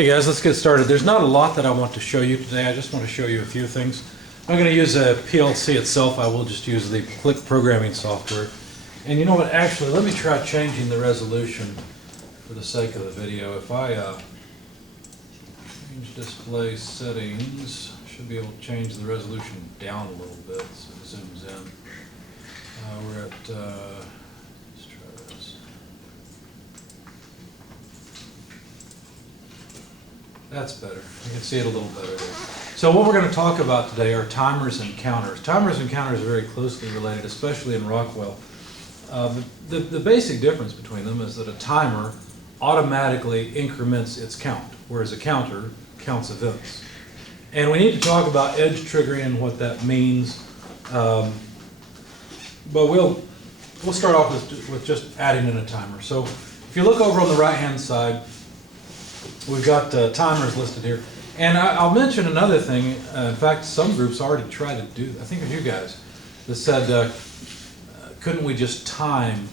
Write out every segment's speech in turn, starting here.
Okay guys, let's get started. There's not a lot that I want to show you today. I just want to show you a few things. I'm going to use a PLC itself. I will just use the Click programming software. And you know what, actually, let me try changing the resolution for the sake of the video. If I change display settings, I should be able to change the resolution down a little bit so it zooms in. We're at, let's try this. That's better. You can see it a little better there. So what we're going to talk about today are timers and counters. Timers and counters are very closely related, especially in Rockwell. The basic difference between them is that a timer automatically increments its count, whereas a counter counts events. And we need to talk about edge triggering and what that means. But we'll start off with just adding in a timer. So if you look over on the right-hand side, we've got timers listed here. And I'll mention another thing. In fact, some groups already tried to do, I think it was you guys, that said, couldn't we just time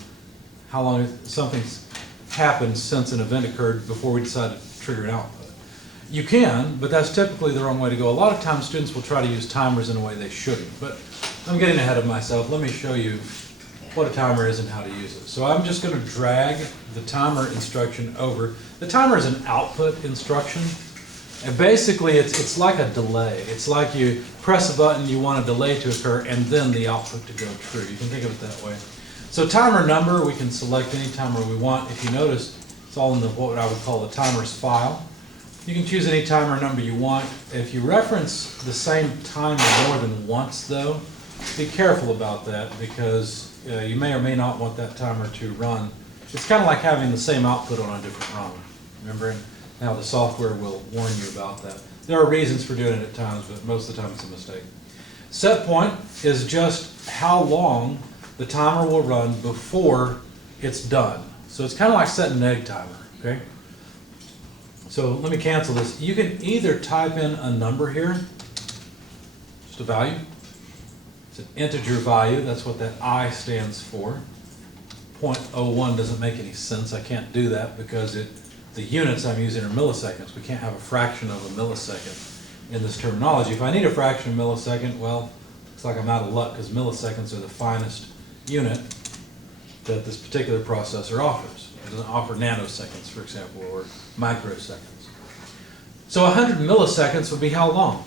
how long something's happened since an event occurred before we decide to trigger an output? You can, but that's typically the wrong way to go. A lot of times students will try to use timers in a way they shouldn't. But I'm getting ahead of myself. Let me show you what a timer is and how to use it. So I'm just going to drag the timer instruction over. The timer is an output instruction. And basically it's like a delay. It's like you press a button, you want a delay to occur, and then the output to go true. You can think of it that way. So timer number, we can select any timer we want. If you notice, it's all in the what I would call the timers file. You can choose any timer number you want. If you reference the same timer more than once, though, be careful about that because you may or may not want that timer to run. It's kind of like having the same output on a different ROM. Remember how the software will warn you about that. There are reasons for doing it at times, but most of the time it's a mistake. Set point is just how long the timer will run before it's done. So it's kind of like setting an egg timer, okay? So let me cancel this. You can either type in a number here, just a value. It's an integer value, that's what that I stands for. 0.01 doesn't make any sense. I can't do that because the units I'm using are milliseconds. We can't have a fraction of a millisecond in this terminology. If I need a fraction of a millisecond, well, looks like I'm out of luck because milliseconds are the finest unit that this particular processor offers. It doesn't offer nanoseconds, for example, or microseconds. So 100 milliseconds would be how long?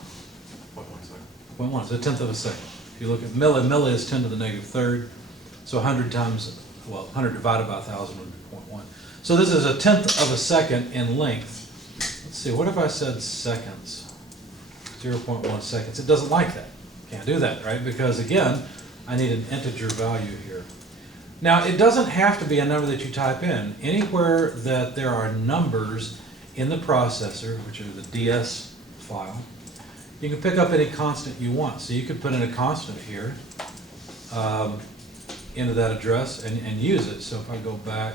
0.1 is a tenth of a second. If you look at milli is 10 to the negative third. So 100 times, well, 100 divided by 1,000 would be 0.1. So this is a tenth of a second in length. Let's see, what if I said seconds? 0.1 seconds. It doesn't like that. Can't do that, right? Because again, I need an integer value here. Now, it doesn't have to be a number that you type in. Anywhere that there are numbers in the processor, which are the DS file, you can pick up any constant you want. So you could put in a constant here into that address and use it. So if I go back,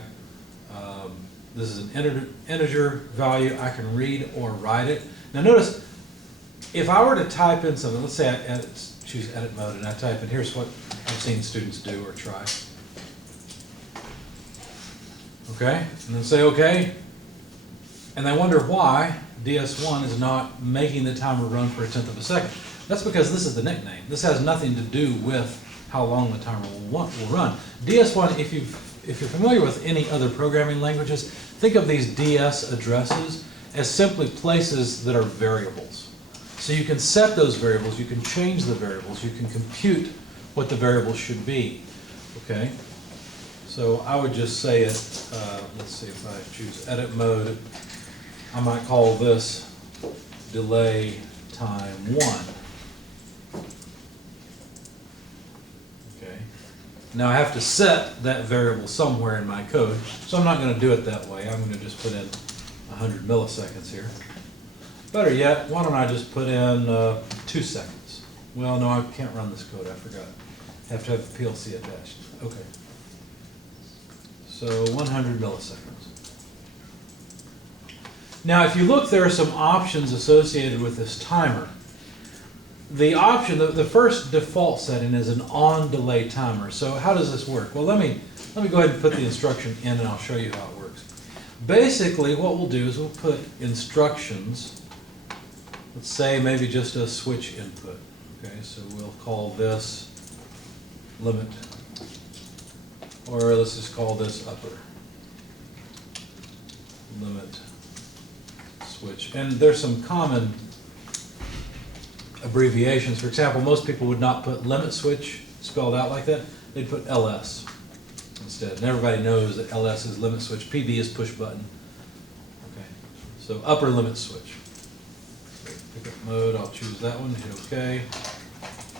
this is an integer value. I can read or write it. Now notice, if I were to type in something, let's say I choose edit mode and I type in, here's what I've seen students do or try. Okay, and then say okay, and they wonder why DS1 is not making the timer run for a tenth of a second. That's because this is the nickname. This has nothing to do with how long the timer will run. DS1, if you're familiar with any other programming languages, think of these DS addresses as simply places that are variables. So you can set those variables, you can change the variables, you can compute what the variables should be. Okay? So I would just say it, let's see if I choose edit mode, I might call this delay time 1. Okay. Now I have to set that variable somewhere in my code, so I'm not going to do it that way. I'm going to just put in 100 milliseconds here. Better yet, why don't I just put in 2 seconds? Well, no, I can't run this code, I forgot. I have to have the PLC attached. Okay. So 100 milliseconds. Now if you look, there are some options associated with this timer. The option, the first default setting is an on delay timer. So how does this work? Well, let me go ahead and put the instruction in and I'll show you how it works. basically what we'll do is we'll put instructions, let's say maybe just a switch input. Okay, so we'll call this limit, or let's just call this upper limit switch. And there's some common abbreviations. For example, most people would not put limit switch spelled out like that. They'd put LS instead. And everybody knows that LS is limit switch. PB is push button. Okay, so upper limit switch. So pick up mode, I'll choose that one, hit OK. There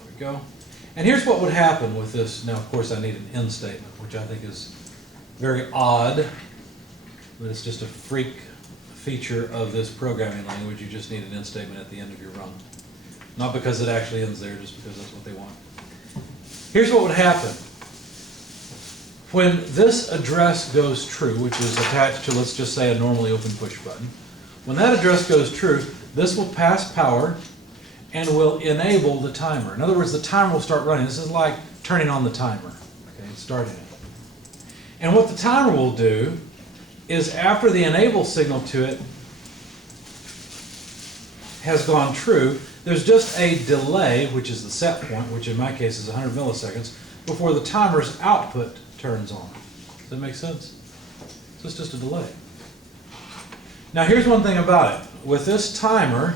we go. And here's what would happen with this. Now, of course, I need an end statement, which I think is very odd, but it's just a freak feature of this programming language. You just need an end statement at the end of your run. Not because it actually ends there, just because that's what they want. Here's what would happen. When this address goes true, which is attached to, let's just say, a normally open push button, when that address goes true, this will pass power and will enable the timer. In other words, the timer will start running. This is like turning on the timer. Okay, it's starting it. And what the timer will do is after the enable signal to it has gone true, there's just a delay, which is the set point, which in my case is 100 milliseconds, before the timer's output turns on. Does that make sense? So it's just a delay. Now here's one thing about it. With this timer,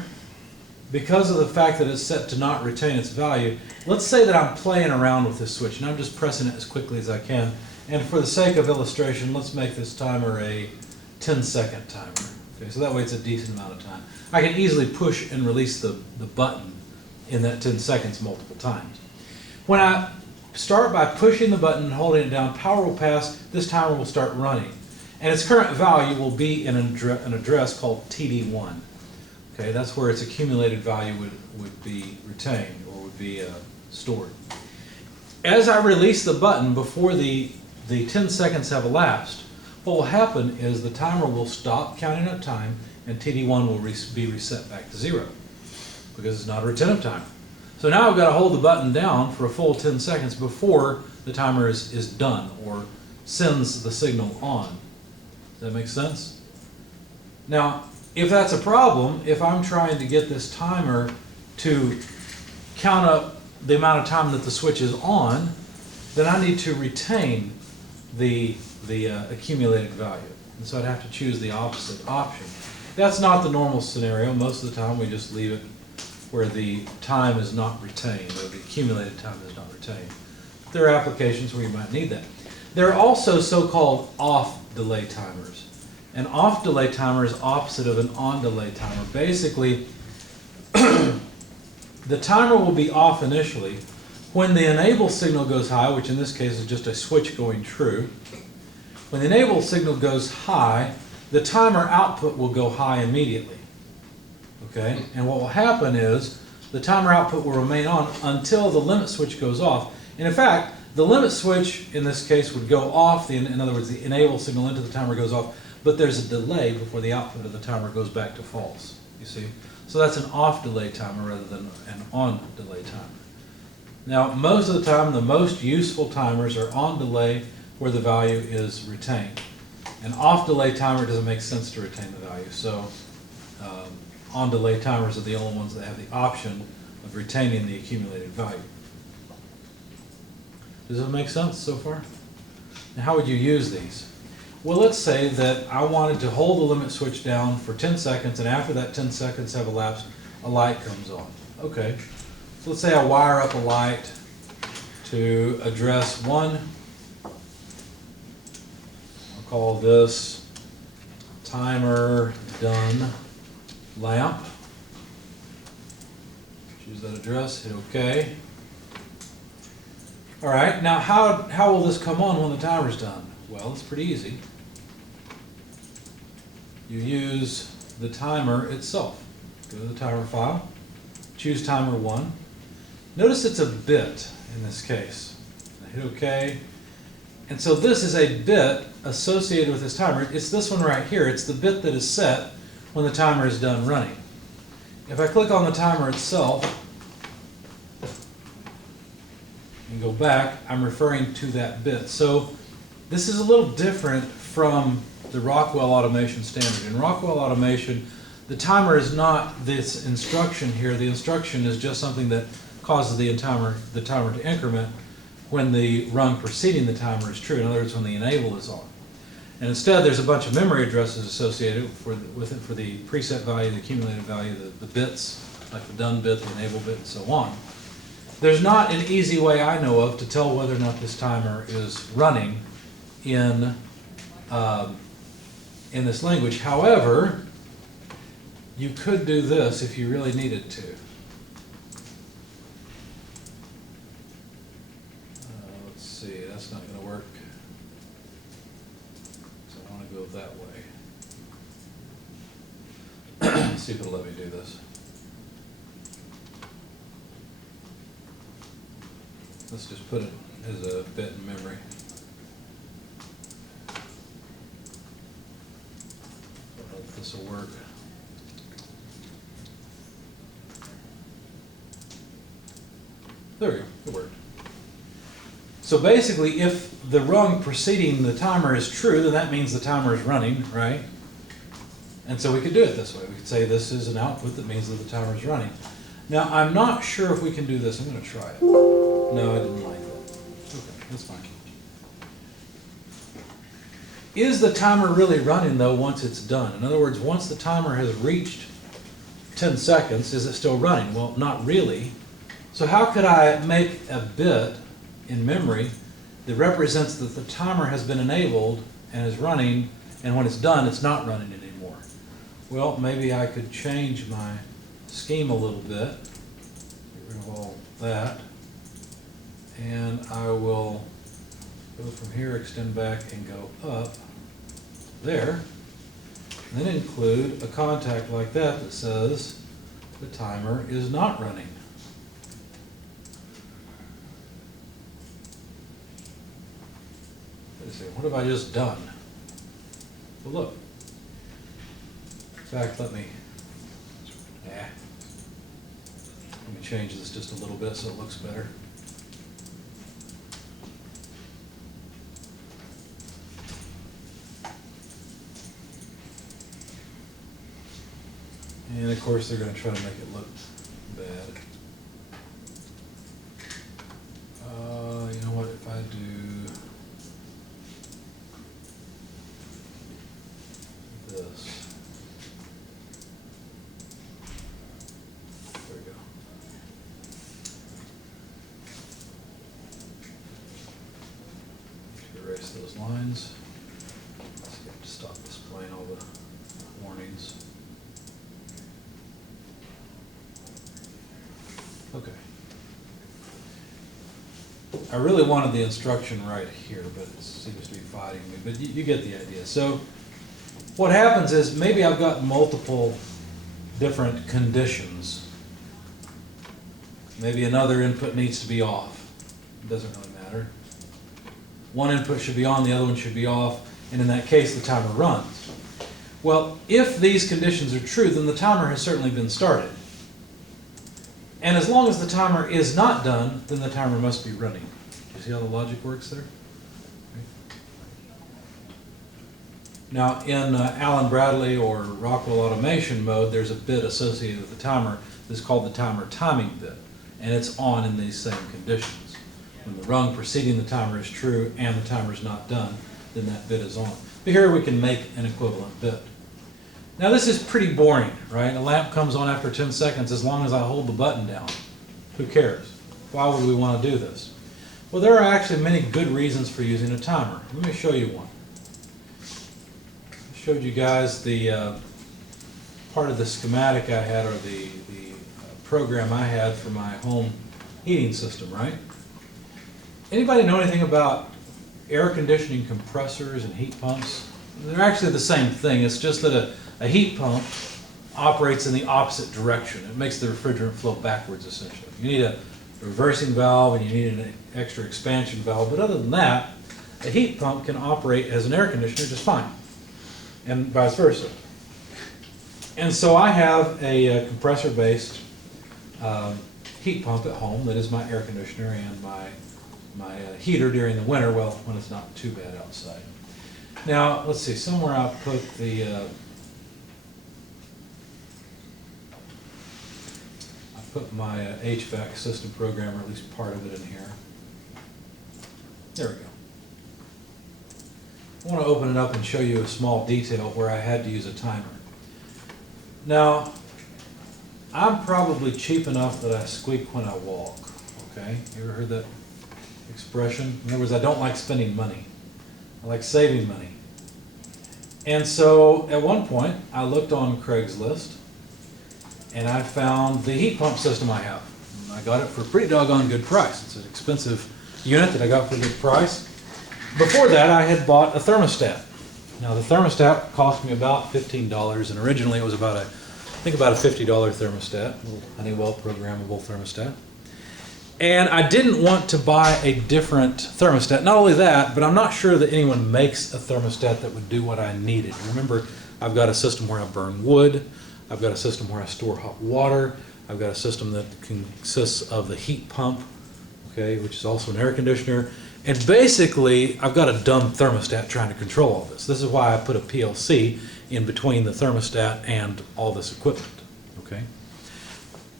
because of the fact that it's set to not retain its value, let's say that I'm playing around with this switch and I'm just pressing it as quickly as I can. And for the sake of illustration, let's make this timer a 10-second timer. Okay, so that way it's a decent amount of time. I can easily push and release the button in that 10 seconds multiple times. When I start by pushing the button and holding it down, power will pass, this timer will start running. And its current value will be in an address called TD1. Okay, that's where its accumulated value would be retained or would be stored. As I release the button before the 10 seconds have elapsed, what will happen is the timer will stop counting up time and TD1 will be reset back to 0 because it's not a retentive timer. So now I've got to hold the button down for a full 10 seconds before the timer is done or sends the signal on. Does that make sense? Now, if that's a problem, if I'm trying to get this timer to count up the amount of time that the switch is on, then I need to retain the accumulated value. And so I'd have to choose the opposite option. That's not the normal scenario. Most of the time we just leave it where the time is not retained, or the accumulated time is not retained. There are applications where you might need that. There are also so-called off-delay timers. An off-delay timer is opposite of an on-delay timer. Basically, the timer will be off initially. When the enable signal goes high, which in this case is just a switch going true, when the enable signal goes high, the timer output will go high immediately. Okay? And what will happen is the timer output will remain on until the limit switch goes off. And in fact, the limit switch in this case would go off, in other words, the enable signal into the timer goes off, but there's a delay before the output of the timer goes back to false, you see? So that's an off-delay timer rather than an on-delay timer. Now, most of the time, the most useful timers are on delay where the value is retained. An off-delay timer doesn't make sense to retain the value, so on-delay timers are the only ones that have the option of retaining the accumulated value. Does it make sense so far? Now, how would you use these? Well, let's say that I wanted to hold the limit switch down for 10 seconds, and after that 10 seconds have elapsed, a light comes on. Okay, so let's say I wire up a light to address 1. I'll call this timer done lamp. Choose that address, hit OK. All right, now how will this come on when the timer's done? Well, it's pretty easy. You use the timer itself. Go to the timer file, choose timer 1. Notice it's a bit in this case. I hit OK. And so this is a bit associated with this timer. It's this one right here. It's the bit that is set when the timer is done running. If I click on the timer itself and go back, I'm referring to that bit. So this is a little different from the Rockwell automation standard. In Rockwell automation, the timer is not this instruction here. The instruction is just something that causes the timer to increment when the rung preceding the timer is true. In other words, when the enable is on. And instead, there's a bunch of memory addresses associated with it for the preset value, the accumulated value, the bits, like the done bit, the enable bit, and so on. There's not an easy way I know of to tell whether or not this timer is running in this language. However, you could do this if you really needed to. Let's see, that's not going to work. So I want to go that way. Let's see if it'll let me do this. Let's just put it as a bit in memory. I don't know if this will work. There we go, it worked. So basically, if the rung preceding the timer is true, then that means the timer is running, right? And so we could do it this way. We could say this is an output that means that the timer is running. Now, I'm not sure if we can do this. I'm going to try it. No, I didn't like that. Okay, that's fine. Is the timer really running, though, once it's done? In other words, once the timer has reached 10 seconds, is it still running? Well, not really. So how could I make a bit in memory that represents that the timer has been enabled and is running, and when it's done, it's not running anymore? Well, maybe I could change my scheme a little bit. Get rid of all that. And I will go from here, extend back, and go up there. And then include a contact like that says the timer is not running. Wait a second, what have I just done? Well, look. In fact, let me change this just a little bit so it looks better. And of course, they're going to try to make it look bad. You know what? If I do this, there we go. Erase those lines. Let's get to stop displaying all the warnings. Okay. I really wanted the instruction right here, but it seems to be fighting me. But you get the idea. So what happens is maybe I've got multiple different conditions. Maybe another input needs to be off. It doesn't really matter. One input should be on, the other one should be off, and in that case the timer runs. Well, if these conditions are true, then the timer has certainly been started. And as long as the timer is not done, then the timer must be running. You see how the logic works there? Now, in Allen Bradley or Rockwell automation mode, there's a bit associated with the timer that's called the timer timing bit, and it's on in these same conditions. When the rung preceding the timer is true and the timer is not done, then that bit is on. But here we can make an equivalent bit. Now this is pretty boring, right? A lamp comes on after 10 seconds as long as I hold the button down. Who cares? Why would we want to do this? Well, there are actually many good reasons for using a timer. Let me show you one. I showed you guys the part of the schematic I had, or the program I had for my home heating system, right? Anybody know anything about air conditioning compressors and heat pumps? They're actually the same thing. It's just that a heat pump operates in the opposite direction. It makes the refrigerant flow backwards, essentially. You need a reversing valve and you need an extra expansion valve, but other than that, a heat pump can operate as an air conditioner just fine, and vice versa. And so I have a compressor-based heat pump at home that is my air conditioner and my heater during the winter, well, when it's not too bad outside. Now, let's see, somewhere I put the, I put my HVAC system program, or at least part of it in here. There we go. I want to open it up and show you a small detail where I had to use a timer. Now, I'm probably cheap enough that I squeak when I walk, okay? You ever heard that expression? In other words, I don't like spending money. I like saving money. And so, at one point, I looked on Craigslist, and I found the heat pump system I have. I got it for a pretty doggone good price. It's an expensive unit that I got for a good price. Before that, I had bought a thermostat. Now, the thermostat cost me about $15, and originally it was about I think about a $50 thermostat, a little Honeywell programmable thermostat. And I didn't want to buy a different thermostat. Not only that, but I'm not sure that anyone makes a thermostat that would do what I needed. Remember, I've got a system where I burn wood. I've got a system where I store hot water. I've got a system that consists of the heat pump, okay, which is also an air conditioner. And basically, I've got a dumb thermostat trying to control all this. This is why I put a PLC in between the thermostat and all this equipment, okay?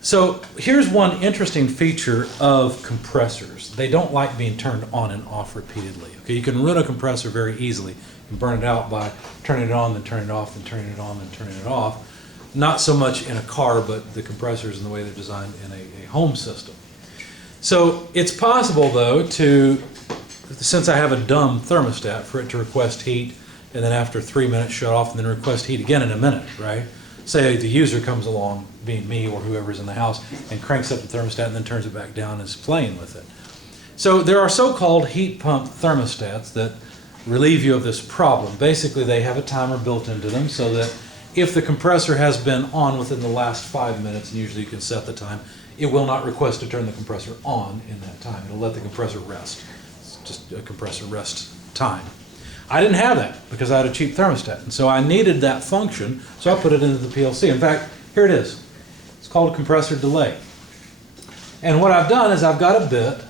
So here's one interesting feature of compressors. They don't like being turned on and off repeatedly, okay? You can ruin a compressor very easily. You can burn it out by turning it on, then turning it off, then turning it on, then turning it off. Not so much in a car, but the compressors and the way they're designed in a home system. So it's possible, though, since I have a dumb thermostat, for it to request heat and then after 3 minutes shut off and then request heat again in a minute, right? Say the user comes along, being me or whoever's in the house, and cranks up the thermostat and then turns it back down and is playing with it. So there are so-called heat pump thermostats that relieve you of this problem. Basically, they have a timer built into them so that if the compressor has been on within the last 5 minutes, and usually you can set the time, it will not request to turn the compressor on in that time. It'll let the compressor rest. It's just a compressor rest time. I didn't have that because I had a cheap thermostat, and so I needed that function, so I put it into the PLC. In fact, here it is. It's called compressor delay. And what I've done is I've got a bit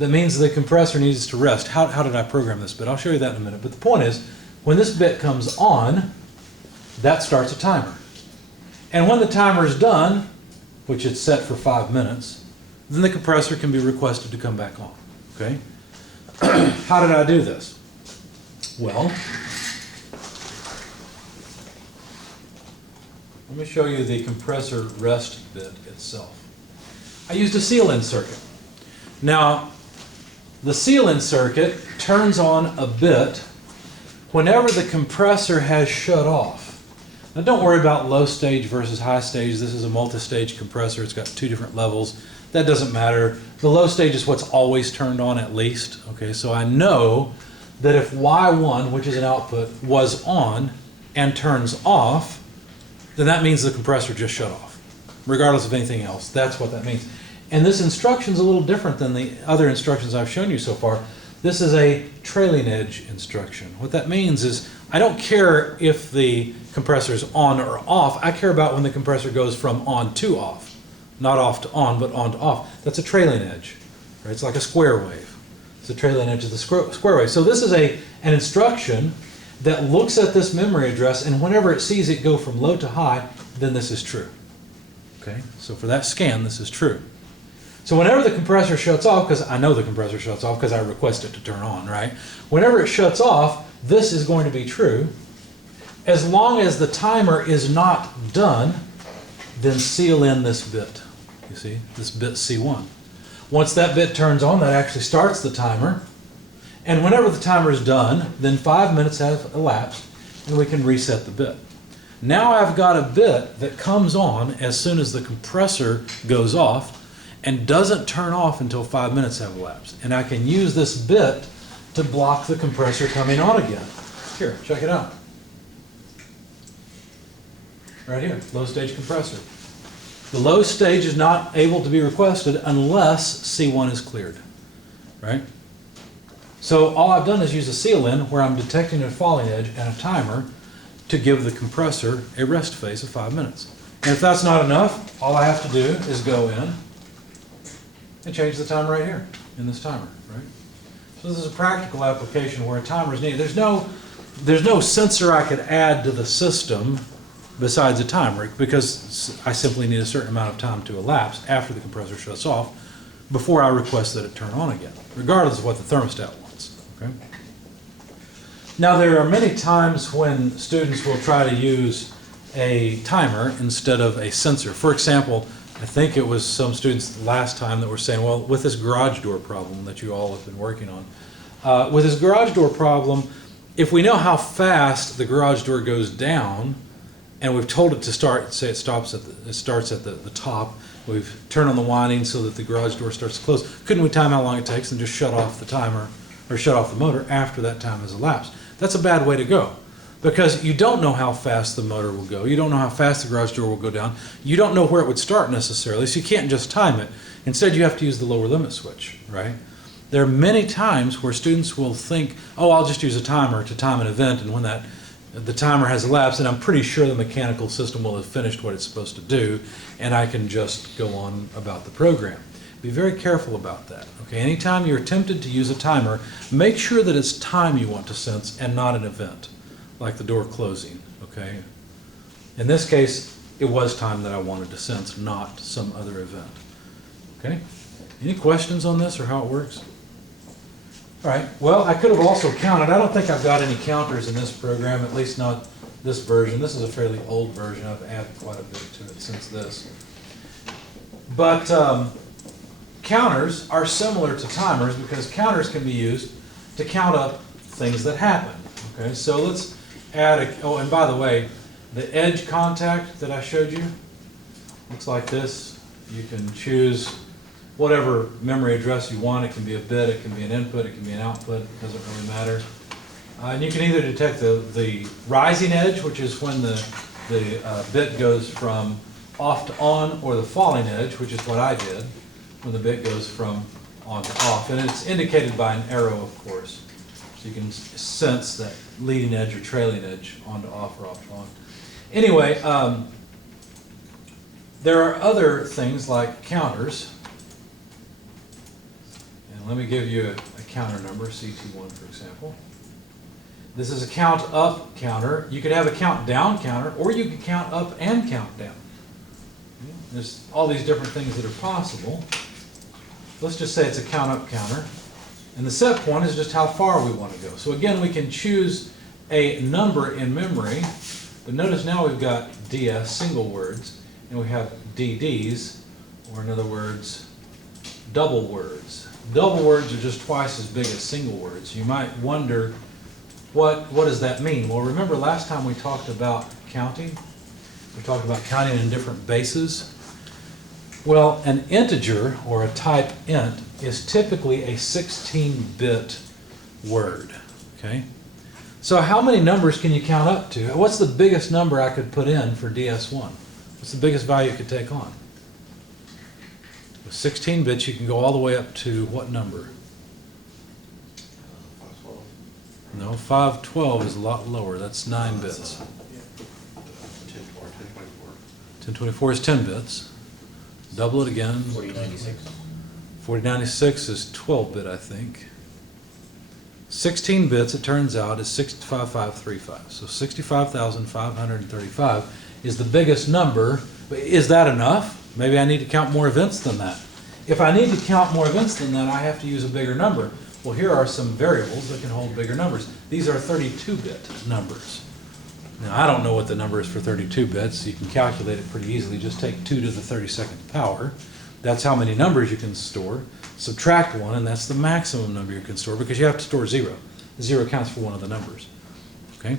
that means the compressor needs to rest. How did I program this bit? I'll show you that in a minute. But the point is, when this bit comes on, that starts a timer. And when the timer is done, which it's set for 5 minutes, then the compressor can be requested to come back on, okay? How did I do this? Well, let me show you the compressor rest bit itself. I used a seal-in circuit. Now, the seal-in circuit turns on a bit whenever the compressor has shut off. Now, don't worry about low stage versus high stage. This is a multi-stage compressor. It's got 2 different levels. That doesn't matter. The low stage is what's always turned on at least. Okay, so I know that if Y1, which is an output, was on and turns off, then that means the compressor just shut off, regardless of anything else. That's what that means. And this instruction is a little different than the other instructions I've shown you so far. This is a trailing edge instruction. What that means is I don't care if the compressor is on or off. I care about when the compressor goes from on to off. Not off to on, but on to off. That's a trailing edge. Right? It's like a square wave. It's a trailing edge of the square wave. So this is an instruction that looks at this memory address, and whenever it sees it go from low to high, then this is true. Okay? So for that scan, this is true. So whenever the compressor shuts off, because I know the compressor shuts off because I request it to turn on, right? Whenever it shuts off, this is going to be true. As long as the timer is not done, then seal in this bit. You see, this bit C1. Once that bit turns on, that actually starts the timer. And whenever the timer is done, then 5 minutes have elapsed, and we can reset the bit. Now I've got a bit that comes on as soon as the compressor goes off and doesn't turn off until 5 minutes have elapsed. And I can use this bit to block the compressor coming on again. Here, check it out. Right here, low stage compressor. The low stage is not able to be requested unless C1 is cleared, right? So all I've done is use a seal-in where I'm detecting a falling edge and a timer to give the compressor a rest phase of 5 minutes. And if that's not enough, all I have to do is go in and change the time right here in this timer, right? So this is a practical application where a timer is needed. There's no there's no sensor I could add to the system besides a timer, because I simply need a certain amount of time to elapse after the compressor shuts off before I request that it turn on again, regardless of what the thermostat wants. Okay? Now, there are many times when students will try to use a timer instead of a sensor. For example, I think it was some students last time that were saying, well, with this garage door problem that you all have been working on, with this garage door problem, if we know how fast the garage door goes down, and we've told it to start, say it starts at the top, we've turned on the winding so that the garage door starts to close, couldn't we time how long it takes and just shut off the timer or shut off the motor after that time has elapsed? That's a bad way to go, because you don't know how fast the motor will go, you don't know how fast the garage door will go down, you don't know where it would start necessarily, so you can't just time it. Instead, you have to use the lower limit switch, right? There are many times where students will think, oh, I'll just use a timer to time an event, and when the timer has elapsed, and I'm pretty sure the mechanical system will have finished what it's supposed to do, and I can just go on about the program. Be very careful about that. Okay, anytime you're tempted to use a timer, make sure that it's time you want to sense and not an event, like the door closing. Okay, in this case, it was time that I wanted to sense, not some other event. Okay, any questions on this or how it works? All right, well, I could have also counted. I don't think I've got any counters in this program, at least not this version. This is a fairly old version. I've added quite a bit to it since this. But counters are similar to timers because counters can be used to count up things that happen. Okay, so let's add oh, and by the way, the edge contact that I showed you looks like this. You can choose whatever memory address you want. It can be a bit, it can be an input, it can be an output, it doesn't really matter. And you can either detect the rising edge, which is when the bit goes from off to on, or the falling edge, which is what I did, when the bit goes from on to off. And it's indicated by an arrow, of course. So you can sense that leading edge or trailing edge on to off or off to on. Anyway, there are other things like counters. Let me give you a counter number, CT1 for example. This is a count up counter. You could have a count down counter, or you could count up and count down. There's all these different things that are possible. Let's just say it's a count up counter. And the set point is just how far we want to go. So again, we can choose a number in memory, but notice now we've got DS, single words, and we have DDs, or in other words, double words. Double words are just twice as big as single words. You might wonder, what does that mean? Well, remember last time we talked about counting? We talked about counting in different bases. Well, an integer, or a type int, is typically a 16-bit word. Okay? So how many numbers can you count up to? What's the biggest number I could put in for DS1? What's the biggest value it could take on? With 16 bits, you can go all the way up to what number? 512. No, 512 is a lot lower. That's 9 bits. 1024. 1024 is 10 bits. Double it again. 4096. 4096 is 12-bit, I think. 16 bits, it turns out, is 65535. So 65,535 is the biggest number. Is that enough? Maybe I need to count more events than that. If I need to count more events than that, I have to use a bigger number. Well, here are some variables that can hold bigger numbers. These are 32-bit numbers. Now, I don't know what the number is for 32 bits. You can calculate it pretty easily. Just take 2 to the 32nd power. That's how many numbers you can store. Subtract 1, and that's the maximum number you can store, because you have to store 0. 0 counts for one of the numbers. Okay?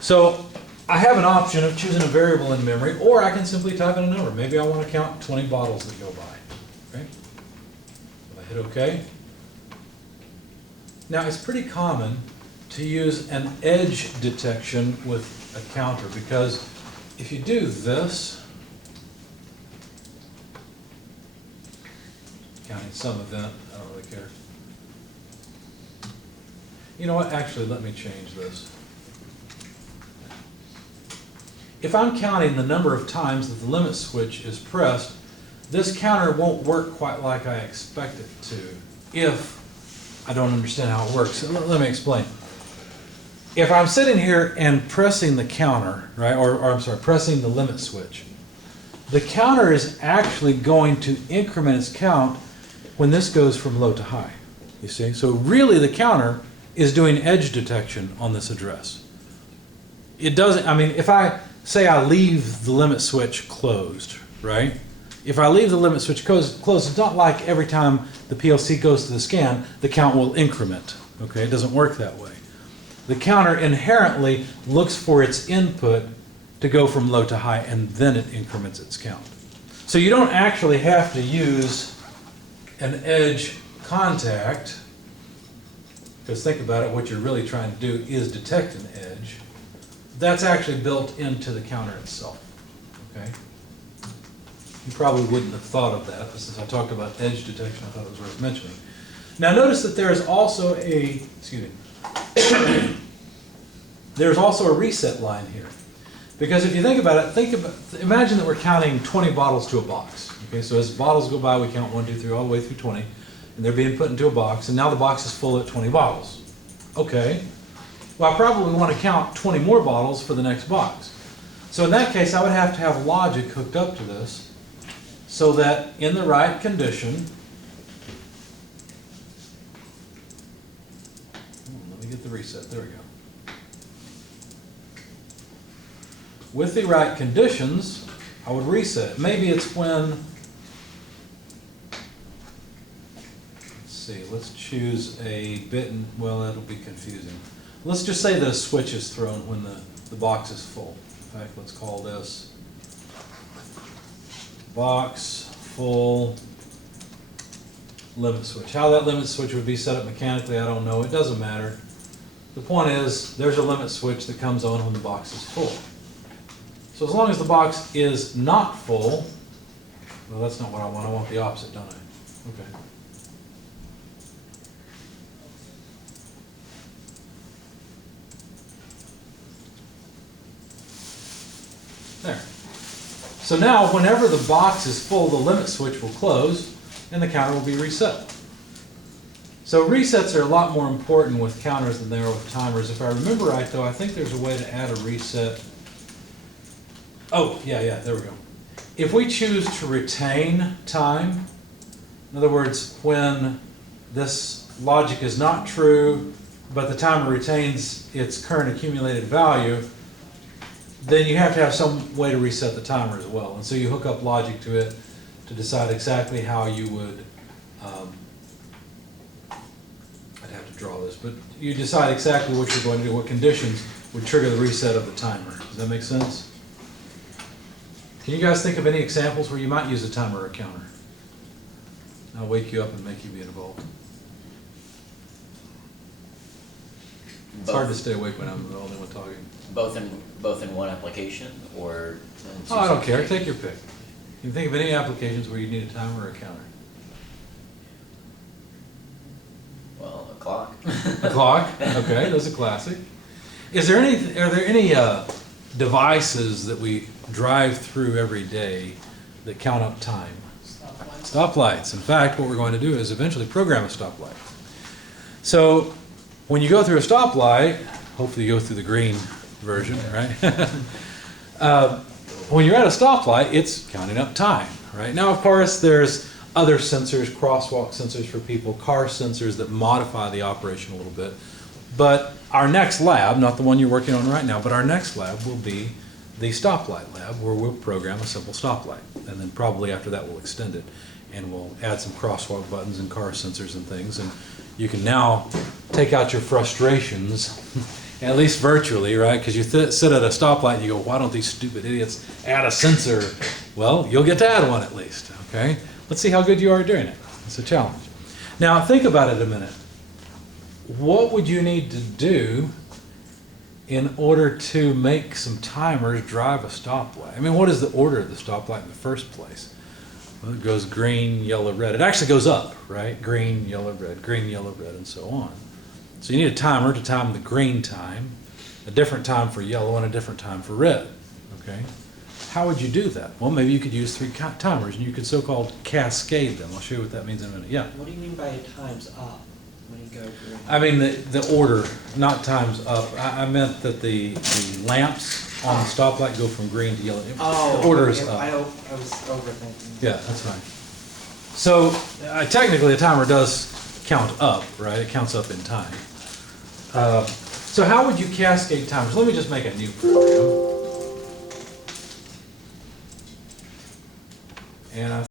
So I have an option of choosing a variable in memory, or I can simply type in a number. Maybe I want to count 20 bottles that go by. Okay? I hit OK. Now, it's pretty common to use an edge detection with a counter, because if you do this, counting some event, I don't really care. You know what? Actually, let me change this. If I'm counting the number of times that the limit switch is pressed, this counter won't work quite like I expect it to if I don't understand how it works. So let me explain. if I'm sitting here and pressing the counter, right, or I'm sorry, pressing the limit switch, the counter is actually going to increment its count when this goes from low to high, you see? So really the counter is doing edge detection on this address. It doesn't, I mean, if I say I leave the limit switch closed, right? If I leave the limit switch closed, it's not like every time the PLC goes to the scan, the count will increment, okay? It doesn't work that way. The counter inherently looks for its input to go from low to high, and then it increments its count. So you don't actually have to use an edge contact, because think about it, what you're really trying to do is detect an edge. That's actually built into the counter itself, okay? You probably wouldn't have thought of that, but since I talked about edge detection, I thought it was worth mentioning. Now notice that there is also a, there's also a reset line here. Because if you think about it, imagine that we're counting 20 bottles to a box. Okay, so as bottles go by, we count 1, 2, 3, all the way through 20, and they're being put into a box, and now the box is full at 20 bottles. Okay, well, I probably want to count 20 more bottles for the next box. So in that case, I would have to have logic hooked up to this, so that in the right condition, let me get the reset, there we go. With the right conditions, I would reset it. Maybe it's when, let's see, let's choose a bit, well, that'll be confusing. Let's just say the switch is thrown when the box is full. In fact, let's call this box full limit switch. How that limit switch would be set up mechanically, I don't know. It doesn't matter. The point is, there's a limit switch that comes on when the box is full. So as long as the box is not full, well, that's not what I want. I want the opposite, don't I? Okay. There. So now, whenever the box is full, the limit switch will close, and the counter will be reset. So resets are a lot more important with counters than they are with timers. If I remember right, though, I think there's a way to add a reset. Oh, yeah, there we go. If we choose to retain time, in other words, when this logic is not true, but the timer retains its current accumulated value, then you have to have some way to reset the timer as well. And so you hook up logic to it to decide exactly how you would, I'd have to draw this, but you decide exactly what you're going to do, what conditions would trigger the reset of the timer. Does that make sense? Can you guys think of any examples where you might use a timer or a counter? I'll wake you up and make you be involved. It's hard to stay awake when I'm the only one talking. Both in one application, or in two Oh, I don't care. applications? Take your pick. Can you think of any applications where you need a timer or a counter? Well, a clock. A clock? Okay, that's a classic. Are there any devices that we drive through every day that count up time? Stoplights. In fact, what we're going to do is eventually program a stoplight. So when you go through a stoplight, hopefully you go through the green version, right? When you're at a stoplight, it's counting up time, right? Now, of course, there's other sensors, crosswalk sensors for people, car sensors that modify the operation a little bit. But our next lab, not the one you're working on right now, but our next lab will be the stoplight lab, where we'll program a simple stoplight. And then probably after that we'll extend it, and we'll add some crosswalk buttons and car sensors and things. And you can now take out your frustrations, at least virtually, right? Because you sit at a stoplight and you go, why don't these stupid idiots add a sensor? Well, you'll get to add one at least, okay? Let's see how good you are at doing it. It's a challenge. Now, think about it a minute. What would you need to do in order to make some timers drive a stoplight? I mean, what is the order of the stoplight in the first place? Well, it goes green, yellow, red. It actually goes up, right? Green, yellow, red, and so on. So you need a timer to time the green time, a different time for yellow, and a different time for red, okay? How would you do that? Well, maybe you could use 3 timers, and you could so-called cascade them. I'll show you what that means in a minute. Yeah? What do you mean by times up? when you go through? I mean, the order, not times up. I meant that the lamps on the stoplight go from green to yellow. Oh. The order is yeah, up. I was overthinking. Yeah, that's fine. So technically, the timer does count up, right? It counts up in time. So how would you cascade timers? Let me just make a new program. And